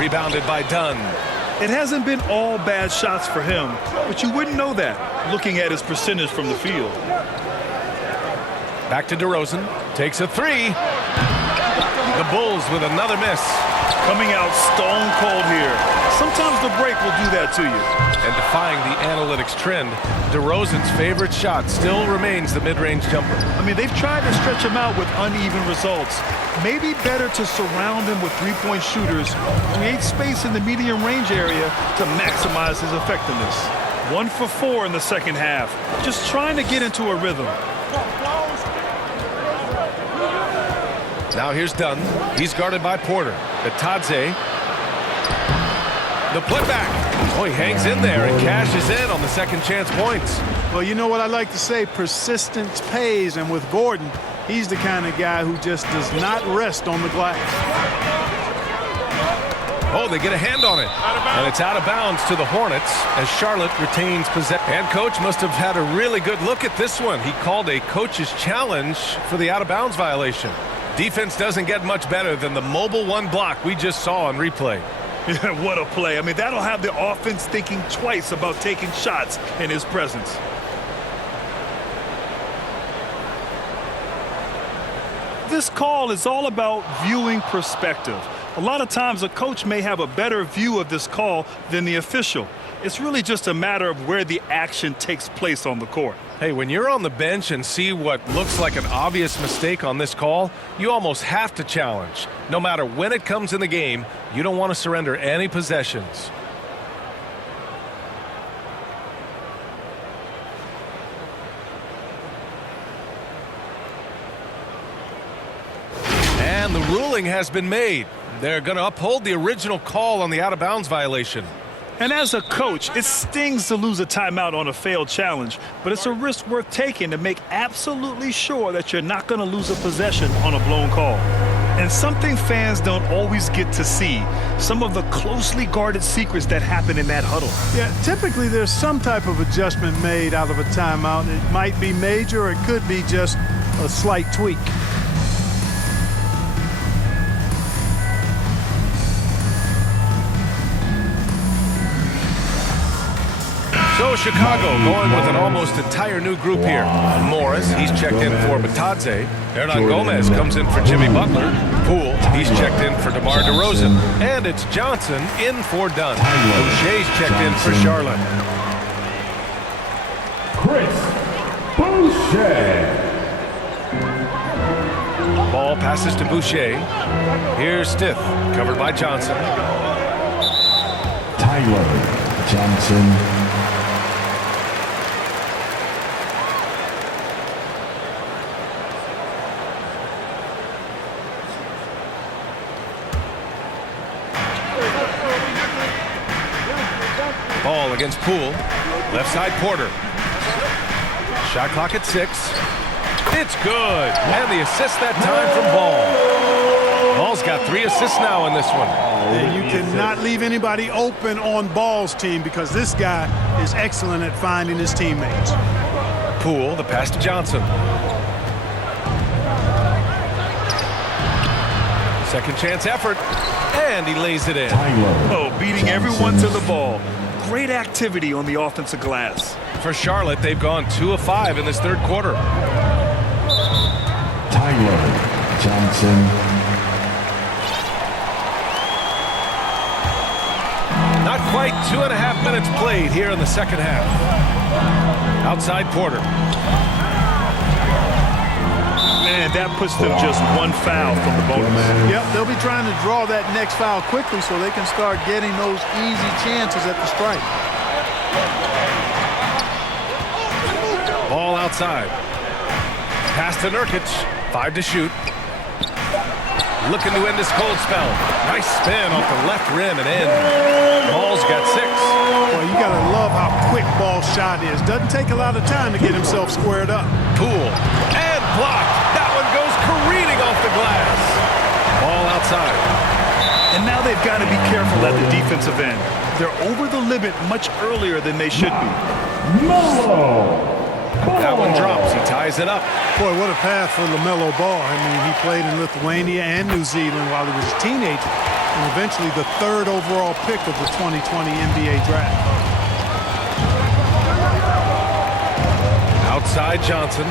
Rebounded by Dunn. It hasn't been all bad shots for him, but you wouldn't know that looking at his percentage from the field. Back to DeRozan. Takes a three. The Bulls with another miss. Coming out stone cold here. Sometimes the break will do that to you. And defying the analytics trend, DeRozan's favorite shot still remains the mid-range jumper. I mean, they've tried to stretch him out with uneven results. Maybe better to surround him with three-point shooters, create space in the medium range area to maximize his effectiveness. 1 for 4 in the second half. Just trying to get into a rhythm. Now here's Dunn. He's guarded by Porter. Bitadze. The putback. Oh, he hangs in there and cashes in on the second chance points. Well, you know what I like to say, persistence pays, and with Gordon, he's the kind of guy who just does not rest on the glass. Oh, they get a hand on it. And it's out of bounds to the Hornets as Charlotte retains possession. And coach must have had a really good look at this one. He called a coach's challenge for the out-of-bounds violation. Defense doesn't get much better than the mobile one block we just saw on replay. What a play. I mean, that'll have the offense thinking twice about taking shots in his presence. This call is all about viewing perspective. A lot of times a coach may have a better view of this call than the official. It's really just a matter of where the action takes place on the court. Hey, when you're on the bench and see what looks like an obvious mistake on this call, you almost have to challenge. No matter when it comes in the game, you don't want to surrender any possessions. And the ruling has been made. They're going to uphold the original call on the out-of-bounds violation. And as a coach, it stings to lose a timeout on a failed challenge, but it's a risk worth taking to make absolutely sure that you're not going to lose a possession on a blown call. And something fans don't always get to see, some of the closely guarded secrets that happen in that huddle. Yeah, typically there's some type of adjustment made out of a timeout. It might be major, or it could be just a slight tweak. So Chicago going with an almost entire new group here. Morris, he's checked in for Bitadze. Hernan Gomez comes in for Jimmy Butler. Poole, he's checked in for DeMar DeRozan. And it's Johnson in for Dunn. Boucher's checked in for Charlotte. Chris Boucher. Ball passes to Boucher. Here's Stith, covered by Johnson. Tyler Johnson. Ball against Poole. Left side Porter. Shot clock at 6. It's good. And the assist that time from Ball. Ball's got 3 assists now in this one. And you cannot leave anybody open on Ball's team because this guy is excellent at finding his teammates. Poole, the pass to Johnson. Second chance effort. And he lays it in. Oh, beating everyone to the ball. Great activity on the offensive glass. For Charlotte, they've gone 2 of 5 in this third quarter. Tyler Johnson. Not quite 2.5 minutes played here in the second half. Outside Porter. Man, that puts them just 1 foul from the bonus. Yep, they'll be trying to draw that next foul quickly so they can start getting those easy chances at the strike. Ball outside. Pass to Nurkic. 5 to shoot. Looking to end this cold spell. Nice spin off the left rim and in. Ball's got 6. Well, you got to love how quick Ball's shot is. Doesn't take a lot of time to get himself squared up. Poole. And blocked. That one goes careening off the glass. Ball outside. And now they've got to be careful at the defensive end. They're over the limit much earlier than they should be. That one drops. He ties it up. Boy, what a path for LaMelo Ball. I mean, he played in Lithuania and New Zealand while he was a teenager. and eventually the 3rd overall pick of the 2020 NBA draft. Outside Johnson.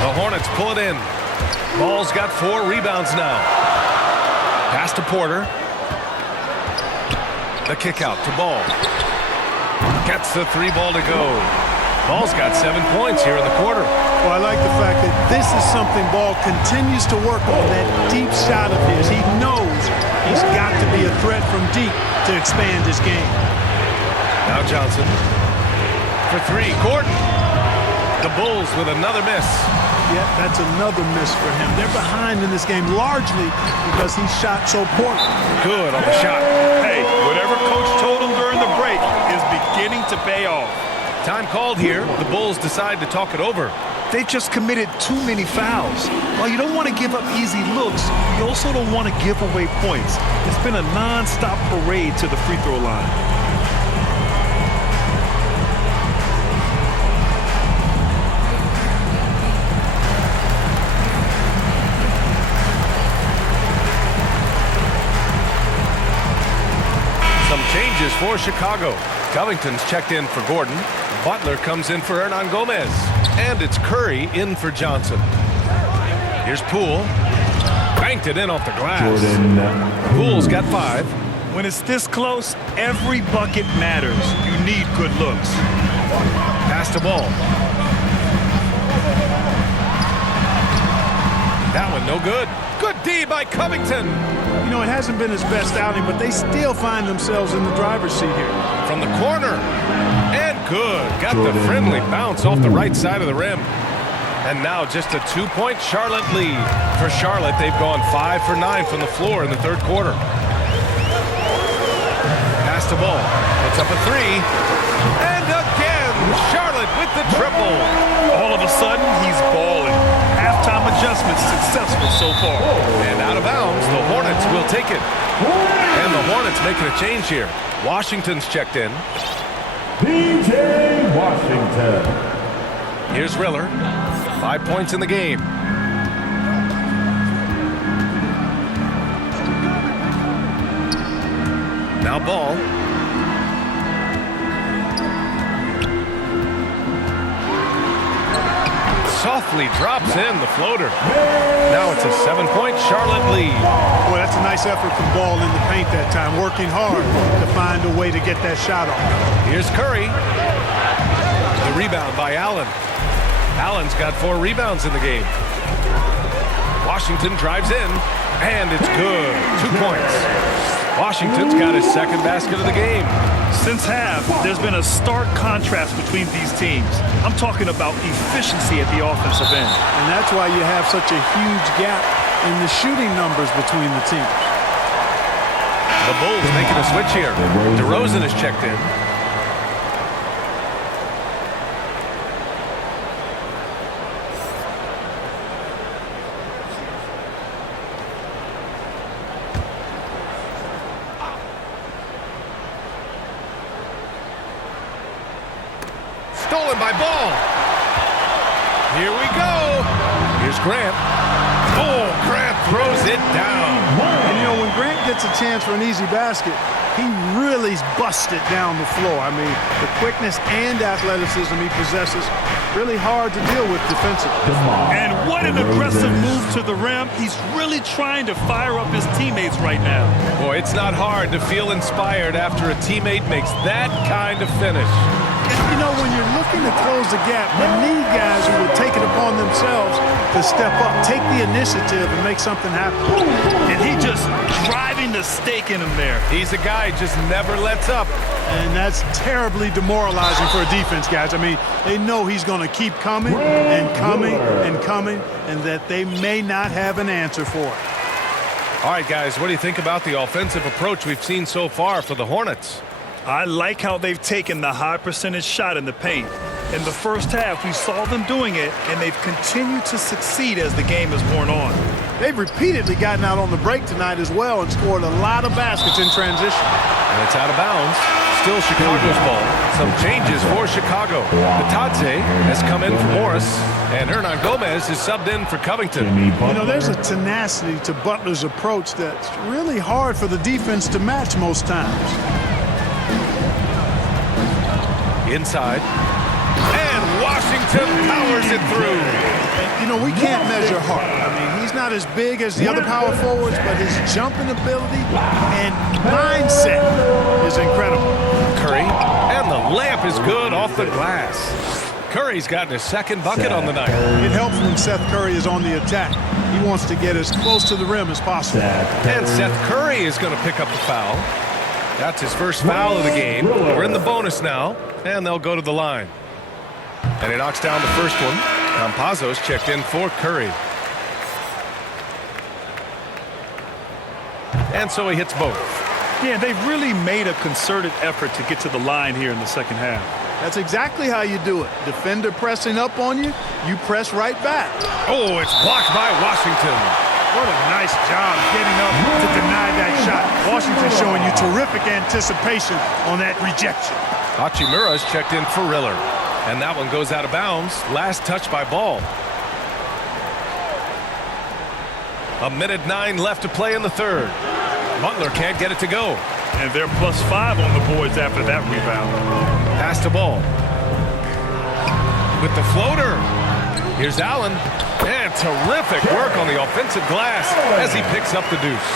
The Hornets pull it in. Ball's got 4 rebounds now. Pass to Porter. The kick out to Ball. Gets the 3 ball to go. Ball's got 7 points here in the quarter. Well, I like the fact that this is something Ball continues to work on, that deep shot of his. He knows he's got to be a threat from deep to expand his game. Now Johnson for 3. Gordon. The Bulls with another miss. Yeah, that's another miss for him. They're behind in this game largely because he shot so poorly. Good on the shot. Hey, whatever coach told him during the break is beginning to pay off. Time called here. The Bulls decide to talk it over. They just committed too many fouls. While you don't want to give up easy looks, you also don't want to give away points. It's been a non-stop parade to the free throw line. Some changes for Chicago. Covington's checked in for Gordon. Butler comes in for Hernan Gomez. And it's Curry in for Johnson. Here's Poole. Banked it in off the glass. Jordan. Poole's got 5. When it's this close, every bucket matters. You need good looks. Pass to Ball. That one no good. Good D by Covington. You know, it hasn't been his best outing, but they still find themselves in the driver's seat here. From the corner. And good. Got the friendly bounce off the right side of the rim. And now just a 2-point Charlotte lead. For Charlotte, they've gone 5 for 9 from the floor in the 3rd quarter. Pass to Ball. Puts up a 3. And again, Charlotte with the triple. All of a sudden, he's balling. Halftime adjustments successful so far. And out of bounds, the Hornets will take it. And the Hornets making a change here. Washington's checked in. P.J. Washington. Here's Riller. 5 points in the game. Now Ball. Softly drops in the floater. Now it's a 7-point Charlotte lead. Boy, that's a nice effort from Ball in the paint that time, working hard to find a way to get that shot off. Here's Curry. The rebound by Allen. Allen's got 4 rebounds in the game. Washington drives in, and it's good. 2 points. Washington's got his 2nd basket of the game. Since half, there's been a stark contrast between these teams. I'm talking about efficiency at the offensive end. And that's why you have such a huge gap in the shooting numbers between the teams. The Bulls making a switch here. DeRozan is checked in. Stolen by Ball. Here we go. Here's Grant. Oh, Grant throws it down. And you know, when Grant gets a chance for an easy basket, he really busts it down the floor. I mean, the quickness and athleticism he possesses, really hard to deal with defensively. And what an aggressive move to the rim. He's really trying to fire up his teammates right now. Boy, it's not hard to feel inspired after a teammate makes that kind of finish. You know, when you're looking to close the gap, you need guys who would take it upon themselves to step up, take the initiative, and make something happen. And he just driving the stake in him there. He's a guy who just never lets up. And that's terribly demoralizing for a defense, guys. I mean, they know he's going to keep coming and coming and coming, and that they may not have an answer for it. All right, guys, what do you think about the offensive approach we've seen so far for the Hornets? I like how they've taken the high percentage shot in the paint. In the first half, we saw them doing it, and they've continued to succeed as the game has worn on. They've repeatedly gotten out on the break tonight as well and scored a lot of baskets in transition. And it's out of bounds. Still Chicago's ball. Some changes for Chicago. Batadze has come in for Morris, and Hernan Gomez is subbed in for Covington. You know, there's a tenacity to Butler's approach that's really hard for the defense to match most times. Inside. And Washington powers it through. You know, we can't measure Hart. I mean, he's not as big as the other power forwards, but his jumping ability and mindset is incredible. Curry, and the layup is good off the glass. Curry's gotten his second bucket on the night. It helps when Seth Curry is on the attack. He wants to get as close to the rim as possible. And Seth Curry is going to pick up the foul. That's his first foul of the game. We're in the bonus now, and they'll go to the line. And he knocks down the first one. Campazzo's checked in for Curry. And so he hits both. Yeah, they've really made a concerted effort to get to the line here in the second half. That's exactly how you do it. Defender pressing up on you, you press right back. Oh, it's blocked by Washington. What a nice job getting up to deny that shot. Washington showing you terrific anticipation on that rejection. Hachimura's checked in for Riller. And that one goes out of bounds. Last touch by Ball. 1:09 left to play in the third. Butler can't get it to go. And they're +5 on the boards after that rebound. Pass to Ball. With the floater. Here's Allen. And terrific work on the offensive glass as he picks up the deuce.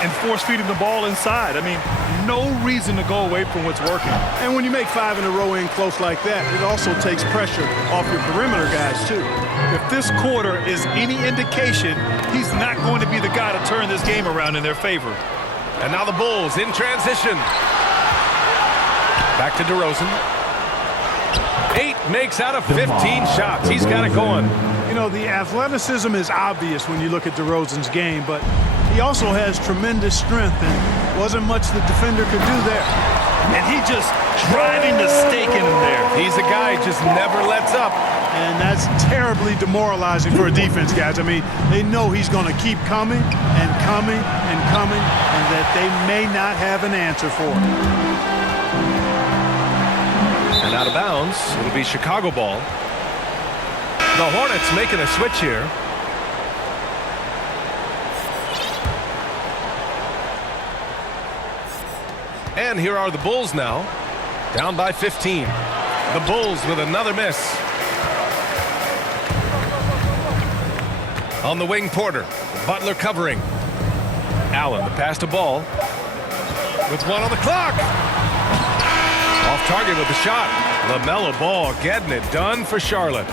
And force feeding the ball inside. I mean, no reason to go away from what's working. And when you make 5 in a row in close like that, it also takes pressure off your perimeter guys, too. If this quarter is any indication, he's not going to be the guy to turn this game around in their favor. And now the Bulls in transition. Back to DeRozan. 8 makes out of 15 shots. He's got it going. You know, the athleticism is obvious when you look at DeRozan's game, but he also has tremendous strength, and wasn't much the defender could do there. And he just driving the stake in him there. He's a guy who just never lets up. And that's terribly demoralizing for a defense, guys. I mean, they know he's going to keep coming and coming and coming, and that they may not have an answer for it. And out of bounds, it'll be Chicago ball. The Hornets making a switch here. And here are the Bulls now, down by 15. The Bulls with another miss. On the wing, Porter. Butler covering. Allen, the pass to Ball. With 1 on the clock. Off target with the shot. LaMelo Ball getting it done for Charlotte.